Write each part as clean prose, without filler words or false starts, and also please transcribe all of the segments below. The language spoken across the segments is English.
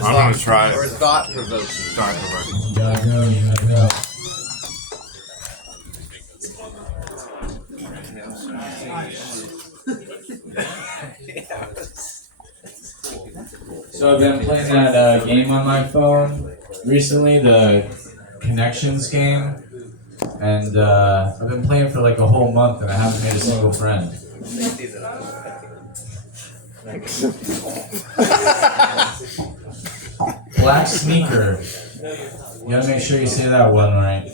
I'm gonna try it. Or thought-provoking. Thought-provoking. You gotta go, you gotta go. So I've been playing that game on my phone recently, the Connections game, and I've been playing for like a whole month and I haven't made a single friend. Black sneaker. You gotta make sure you say that one right.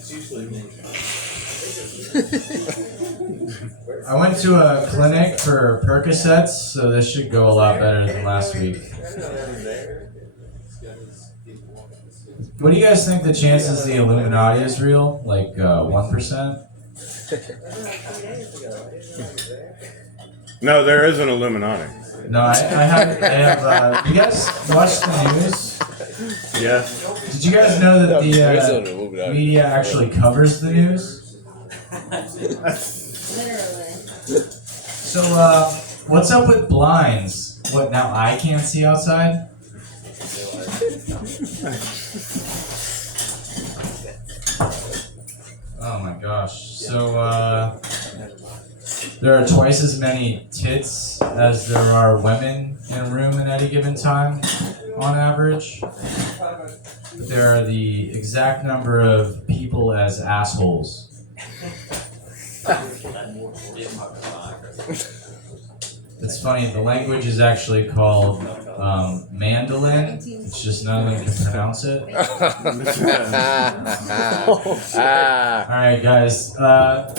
I went to a clinic for Percocets, so this should go a lot better than last week. What do you guys think the chances the Illuminati is real? Like 1%? No, there is an Illuminati. No, I have. You guys watch the news? Yes. Did you guys know that the media actually covers the news? So, what's up with blinds? What, now I can't see outside? Oh my gosh. So, there are twice as many tits as there are women in a room at any given time, on average. But there are the exact number of people as assholes. It's funny, the language is actually called mandolin. It's just none of them can pronounce it. Alright guys,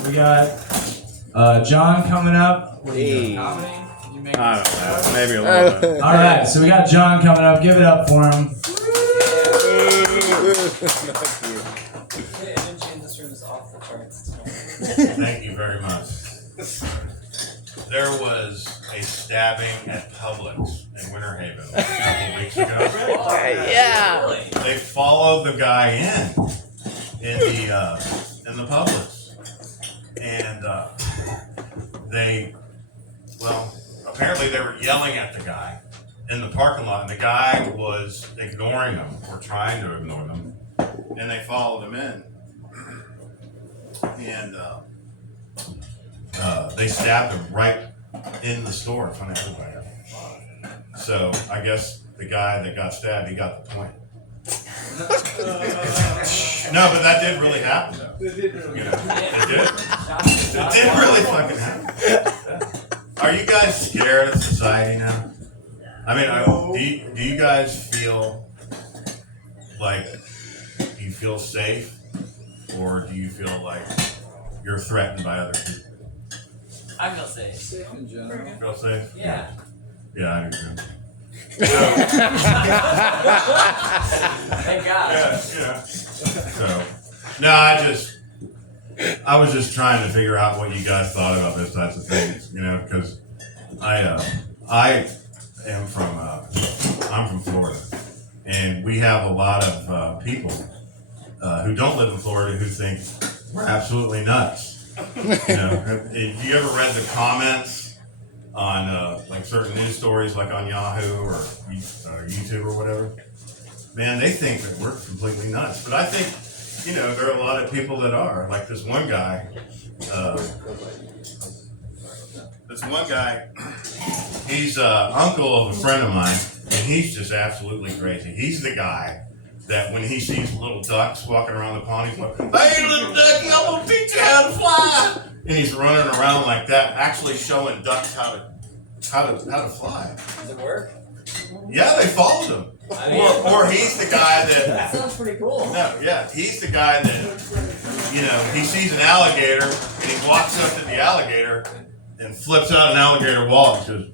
we got John coming up. What are you doing, comedy? Can you make I don't know. Maybe a little bit. Alright, so we got John coming up. Give it up for him. Thank you very much. There was a stabbing at Publix in Winter Haven a couple of weeks ago. Yeah. They followed the guy in the Publix, and apparently they were yelling at the guy in the parking lot, and the guy was ignoring them or trying to ignore them, and they followed him in. And they stabbed him right in the store in front of everybody. So I guess the guy that got stabbed, he got the point. No, but that did really happen, though. It did. It did really fucking happen. Are you guys scared of society now? I mean, do you guys feel like you feel safe? Or do you feel like you're threatened by other people? I feel safe. Safe in general. Feel safe? Yeah. Yeah, I do too. Thank God. Yeah. So, no, I was just trying to figure out what you guys thought about those types of things, because I am I'm from Florida, and we have a lot of people who don't live in Florida who think we're absolutely nuts. Have you ever read the comments on like certain news stories, like on Yahoo or YouTube or whatever? Man, they think that we're completely nuts. But I think, there are a lot of people that are. Like this one guy. He's uncle of a friend of mine, and he's just absolutely crazy. He's the guy that when he sees little ducks walking around the pond, he's like, "Hey, little ducky, I'm gonna teach you how to fly!" And he's running around like that, actually showing ducks how to fly. Does it work? Yeah, they followed him. Or he's the guy That sounds pretty cool. No, yeah, he's the guy that he sees an alligator and he walks up to the alligator and flips out an alligator wall and says,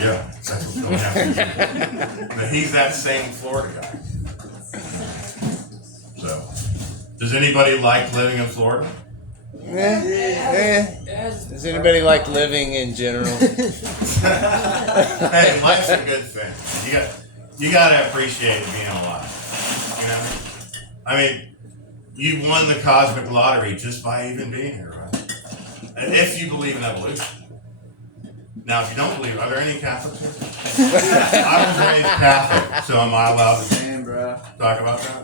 "Yeah, that's what's going to happen." But he's that same Florida guy. So, does anybody like living in Florida? Does anybody like living in general? Hey, life's a good thing. You gotta appreciate being alive. I mean, you won the cosmic lottery just by even being here, right? If you believe in evolution. Now, if you don't believe, are there any Catholics here? I was raised Catholic, so am I allowed to Damn, bro. talk about that?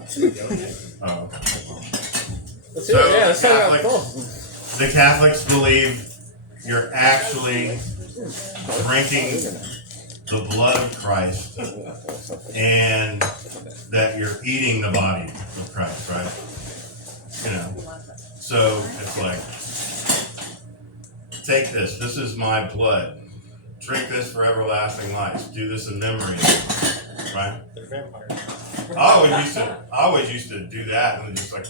Oh. Let's So, yeah, let's talk about Catholic- both. The Catholics believe you're actually drinking the blood of Christ and that you're eating the body of Christ, right? You know, so it's like, take this. This is my blood. Drink this for everlasting life. Do this in memory of me, right? They're vampires. I always used to do that and just like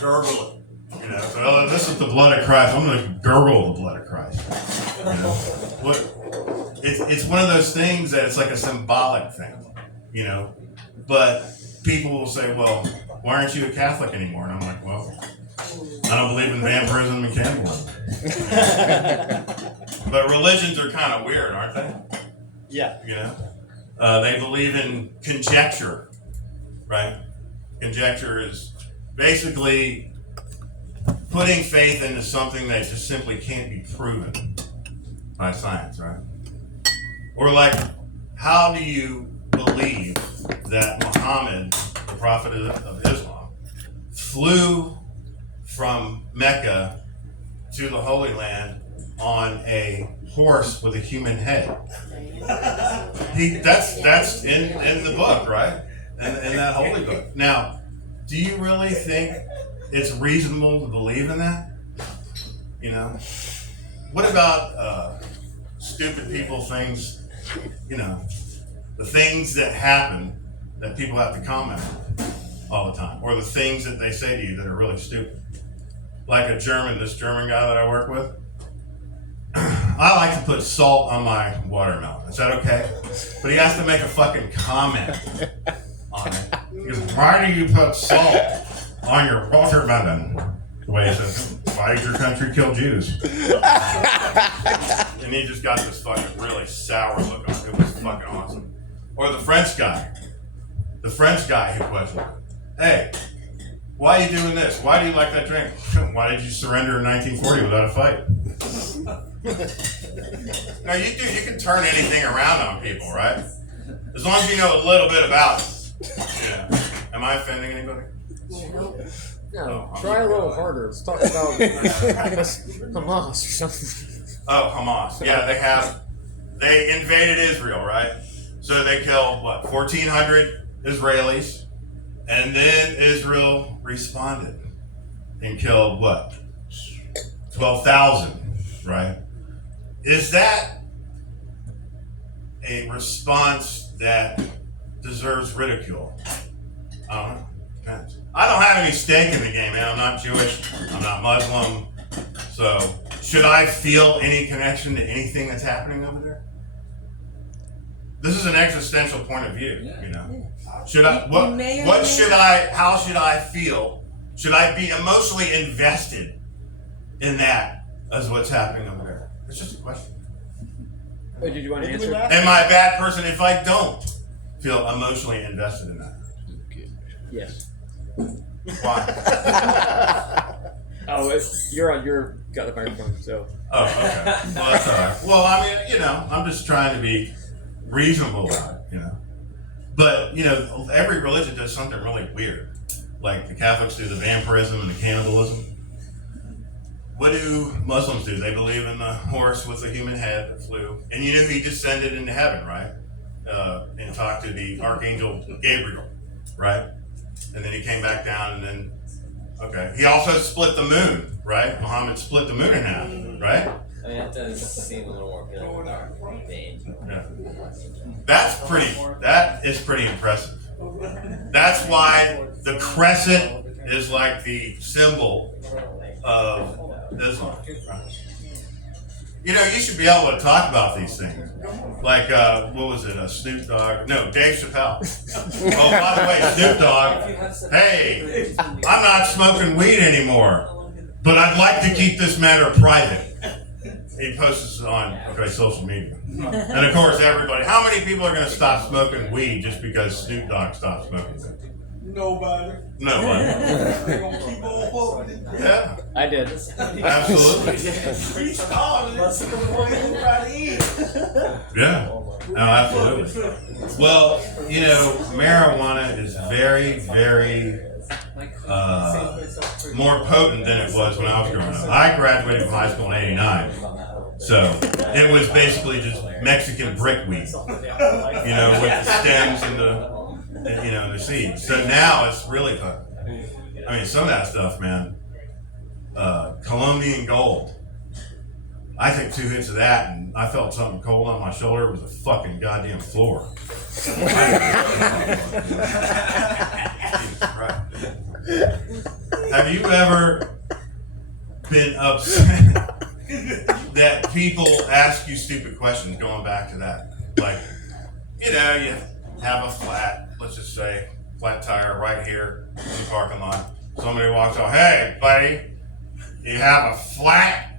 gurgle it. You know, so oh, this is the blood of Christ. I'm going to gurgle the blood of Christ. You know, what? It's one of those things that it's like a symbolic thing. You know, but people will say, "Well, why aren't you a Catholic anymore?" And I'm like, "Well, I don't believe in vampirism and cannibalism." But religions are kind of weird, aren't they? Yeah. You know, they believe in conjecture, right? Conjecture is basically putting faith into something that just simply can't be proven by science, right? Or like, how do you believe that Muhammad, the prophet of Islam, flew from Mecca to the Holy Land on a horse with a human head? That's in the book, right? In that holy book. Now, do you really think it's reasonable to believe in that? You know? What about stupid people things, you know, the things that happen that people have to comment on all the time, or the things that they say to you that are really stupid? Like this German guy that I work with, I like to put salt on my watermelon. Is that okay? But he has to make a fucking comment on it. He goes, "Why do you put salt on your watermelon?" The way he says, "Why did your country kill Jews?" And he just got this fucking really sour look on it. It was fucking awesome. Or the French guy who questioned, "Hey, why are you doing this? Why do you like that drink? Why did you surrender in 1940 without a fight?" No, you do. You can turn anything around on people, right? As long as you know a little bit about it. Yeah. Am I offending anybody? No, try a little harder. Let's talk about Hamas or something. Oh, Hamas. Yeah, they invaded Israel, right? So they killed, 1,400 Israelis. And then Israel responded and killed, 12,000, right? Is that a response that deserves ridicule? I don't know. Depends. I don't have any stake in the game, man. I'm not Jewish. I'm not Muslim. So, should I feel any connection to anything that's happening over there? This is an existential point of view, you know. Should I? How should I feel? Should I be emotionally invested in that as what's happening over there? It's just a question. Wait, did you want to answer? Am I a bad person if I don't feel emotionally invested in that? Yes. Why? Oh, you're got the microphone, so. Oh, okay. Well, that's all right. Well, I mean, you know, I'm just trying to be reasonable about it, you know. But, you know, every religion does something really weird. Like the Catholics do the vampirism and the cannibalism. What do Muslims do? They believe in the horse with a human head that flew. And you knew he descended into heaven, right? And talked to the Archangel Gabriel, right? And then he came back down and then, okay. He also split the moon, right? Muhammad split the moon in half, right? I mean, that does seem a little more good. Yeah. That is pretty impressive. That's why the crescent is like the symbol of Islam. You know, you should be able to talk about these things. Like, what was it, Snoop Dogg? No, Dave Chappelle. Oh, by the way, Snoop Dogg, hey, I'm not smoking weed anymore, but I'd like to keep this matter private. He posts this on social media. And of course, everybody, how many people are going to stop smoking weed just because Snoop Dogg stopped smoking it? Nobody. Nobody. They gonna keep on voting. Yeah, I did. absolutely. We started it before anybody in. Yeah, no, absolutely. Well, you know, marijuana is very, very more potent than it was when I was growing up. I graduated from high school in '89, so it was basically just Mexican brickweed, you know, with the stems and the seeds. So now it's really potent. I mean, some of that stuff, man. Colombian gold. I took 2 hits of that and I felt something cold on my shoulder. It was a fucking goddamn floor. Have you ever been upset that people ask you stupid questions, going back to that? Like, you know, you have a flat, let's just say, flat tire right here in the parking lot. Somebody walks on, hey, buddy, you have a flat?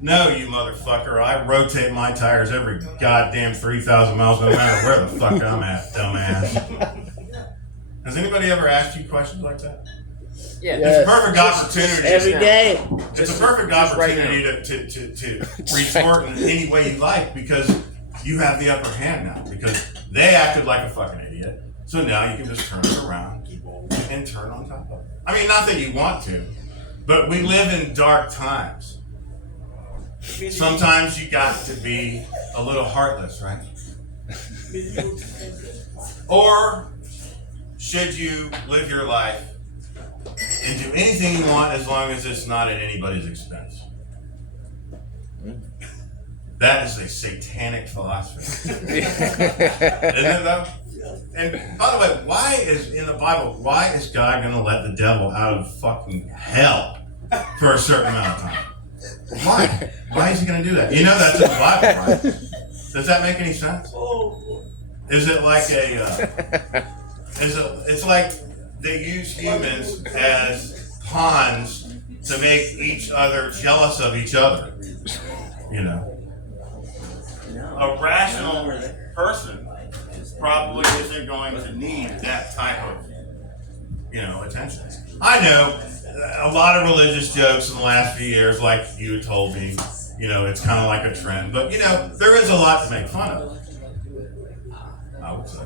No, you motherfucker. I rotate my tires every goddamn 3,000 miles, no matter where the fuck I'm at, dumbass. Has anybody ever asked you questions like that? Yeah. It's a perfect opportunity. Every day. It's a perfect opportunity to retort in any way you like, because you have the upper hand now, because they acted like a fucking idiot. So now you can just turn it around and turn on top of it. I mean, not that you want to, but we live in dark times. Sometimes you got to be a little heartless, right? Or should you live your life and do anything you want as long as it's not at anybody's expense? That is a satanic philosophy. Isn't it though? And by the way, why is in the Bible, why is God going to let the devil out of fucking hell for a certain amount of time? Why? Why is he going to do that? You know that's in the Bible, right? Does that make any sense? Is it like it's like they use humans as pawns to make each other jealous of each other. You know? A rational person probably isn't going to need that type of, attention. I know a lot of religious jokes in the last few years, like you told me, it's kind of like a trend, but there is a lot to make fun of. I would say.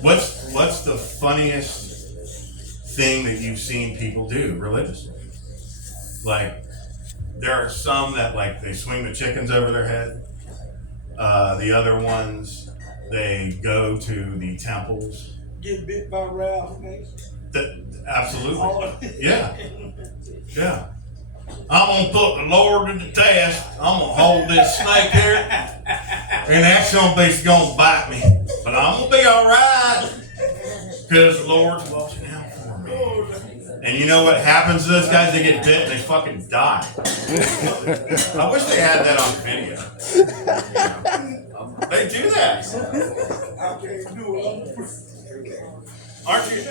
What's the funniest thing that you've seen people do religiously? Like, there are some that they swing the chickens over their head. The other ones, they go to the temples. Get bit by rattlesnakes. Absolutely. Yeah. Yeah. I'm going to put the Lord to the test. I'm going to hold this snake here, and that somebody's going to bite me. But I'm going to be all right, because the Lord's watching out for me. And you know what happens to those guys? They get bit and they fucking die. I wish they had that on video. They do that. I can't do it. Aren't you?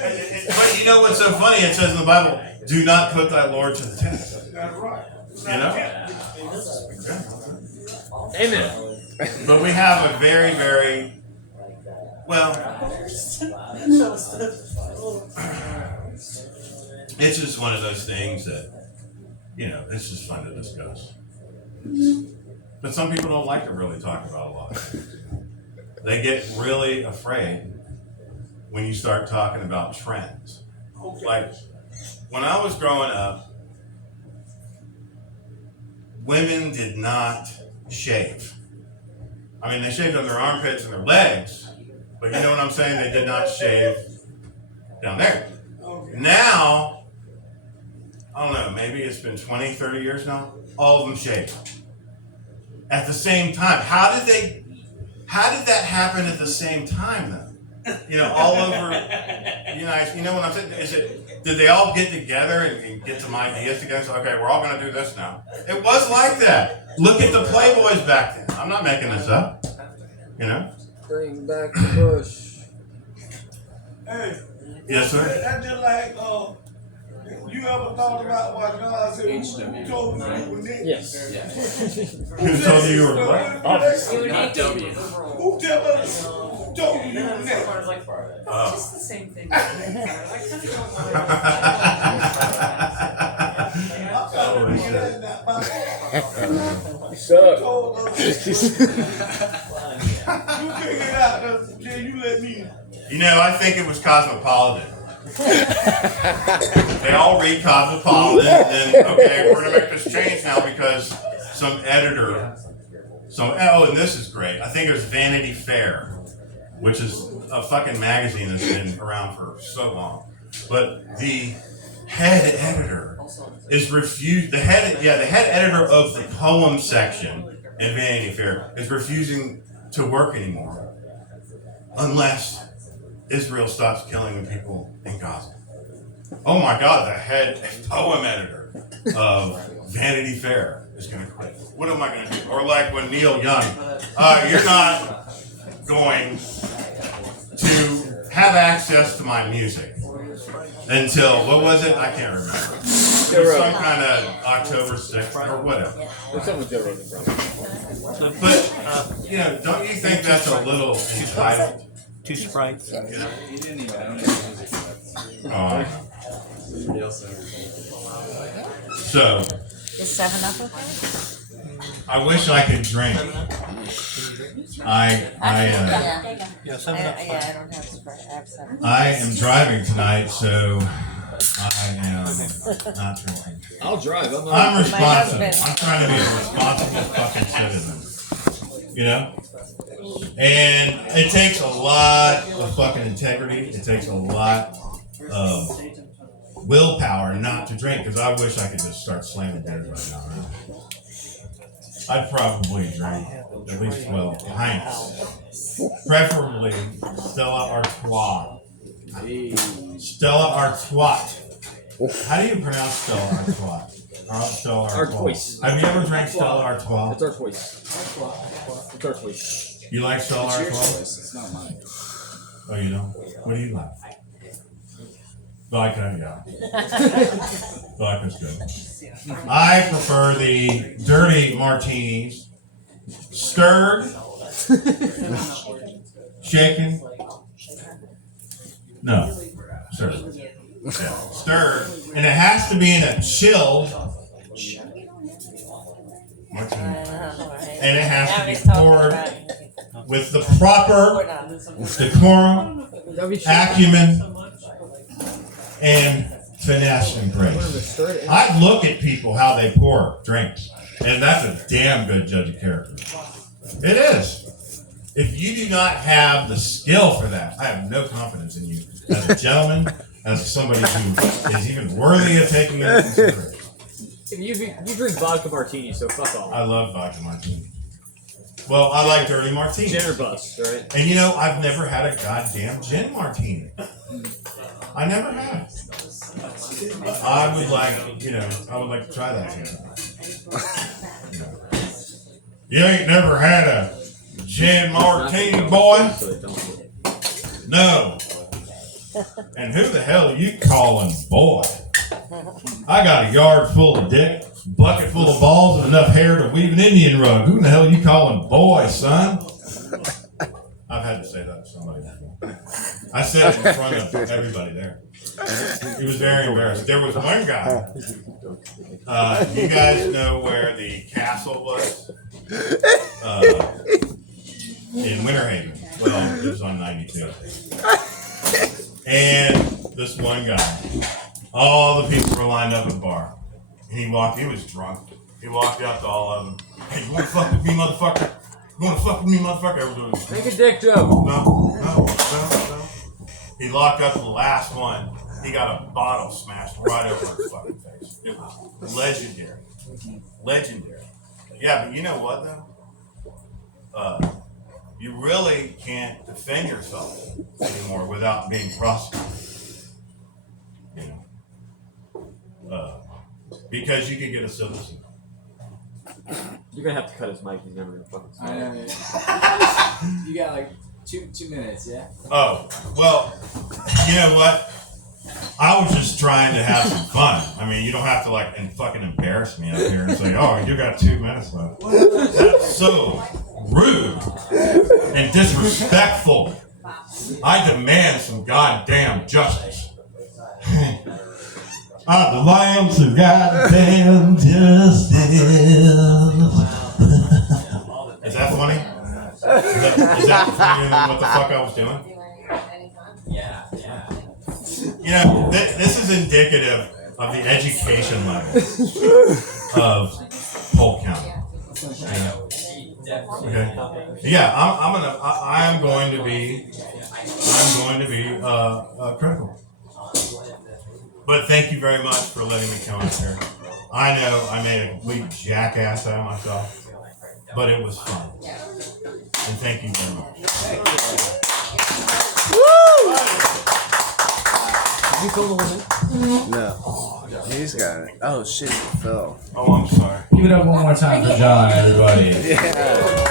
But you know what's so funny? It says in the Bible, do not put thy Lord to the test. That's right. Amen. But we have a very, very, it's just one of those things that, it's just fun to discuss. But some people don't like to really talk about a lot of things. They get really afraid when you start talking about trends. Like, when I was growing up, women did not shave. I mean, they shaved on their armpits and their legs, but you know what I'm saying? They did not shave down there. Now, I don't know, maybe it's been 20, 30 years now, all of them shave. At the same time. How did that happen at the same time, though? All over the United States. You know what I'm saying? Did they all get together and get some ideas together? So, okay, we're all going to do this now. It was like that. Look at the Playboys back then. I'm not making this up. Bring back the bush. Hey. Yes, sir. That's just like, you ever thought about what God said? Who told you you were naked? Yes. Who told you you were black? Who tell us told me you were next. Oh. Just the same thing. I Holy shit. You suck. You figure it out. Can you let me? You know, I think it was Cosmopolitan. They all read Cosmopolitan, and okay, we're gonna make this change now because some editor. And this is great. I think it was Vanity Fair, which is a fucking magazine that's been around for so long. But the head editor is refused. The head editor of the poem section in Vanity Fair is refusing to work anymore unless Israel stops killing the people in Gaza. Oh my God, the head poem editor of Vanity Fair is going to quit. What am I going to do? Or like when Neil Young, you're not going to have access to my music until, what was it? I can't remember. It was some kind of October 6th or whatever. But, you know, don't you think that's a little entitled? 2 Sprites. So, Is 7-Up? I wish I could drink. Yeah, Yeah, 7 Up. I don't have Sprite. I have 7. I am driving tonight, so I am not drinking. I'll drive. I'm responsible. husband. I'm trying to be a responsible fucking citizen. You know? And it takes a lot of fucking integrity. It takes a lot of willpower not to drink, because I wish I could just start slamming beers right now. Right? I'd probably drink at least 12 pints. Preferably Stella Artois. Stella Artois. How do you pronounce Stella Artois? Stella Artois. Artois. Have you ever drank Stella Artois? It's Artois. It's Artois. You like Stella Artois? It's not mine. Oh, you don't? What do you like? Vodka, yeah. Vodka's good. I prefer the dirty martinis. Stirred. Shaken. No. Stirred. Yeah. Stirred. And it has to be in a chilled martini. And it has to be poured with the proper decorum, acumen, and finesse and grace. I look at people how they pour drinks, and that's a damn good judge of character. It is. If you do not have the skill for that, I have no confidence in you as a gentleman, as somebody who is even worthy of taking into consideration. You drink vodka martini, so fuck off. I love vodka martini. Well, I like dirty martinis. Gin or bust, right? And you know, I've never had a goddamn gin martini. I never have. I would like, I would like to try that sometime. You ain't never had a gin martini, boy? No. And who the hell are you calling boy? I got a yard full of dick, bucket full of balls, and enough hair to weave an Indian rug. Who the hell are you calling boy, son? I've had to say that to somebody before. I said it in front of everybody there. He was very embarrassed. There was one guy. You guys know where the castle was? In Winter Haven. Well, it was on 92. And this one guy, all the people were lined up at the bar. And he was drunk. He walked up to all of them. Hey, you wanna fuck with me, motherfucker? You wanna fuck with me, motherfucker? Everybody was Make a dick joke. no. He locked up the last one. He got a bottle smashed right over his fucking face. It was legendary. Legendary. Yeah, but you know what, though? You really can't defend yourself anymore without being prosecuted. Because you could get a citizen. You're gonna have to cut his mic. He's never gonna fucking I know. You got like two minutes, yeah? Oh, well, you know what? I was just trying to have some fun. I mean, you don't have to fucking embarrass me up here and say, oh, you got 2 minutes left. That's so rude and disrespectful. I demand some goddamn justice. I demand some goddamn justice. Is that funny? Is that funnier than what the fuck I was doing? Yeah. You know, this is indicative of the education level of Polk County. Okay. Yeah, I'm going to be critical. But thank you very much for letting me come out here. I know I made a complete jackass out of myself, but it was fun. And thank you very much. Did you kill the woman? No. He's got it. Oh shit, he fell. Oh, I'm sorry. Give it up one more time for John, everybody. Yeah.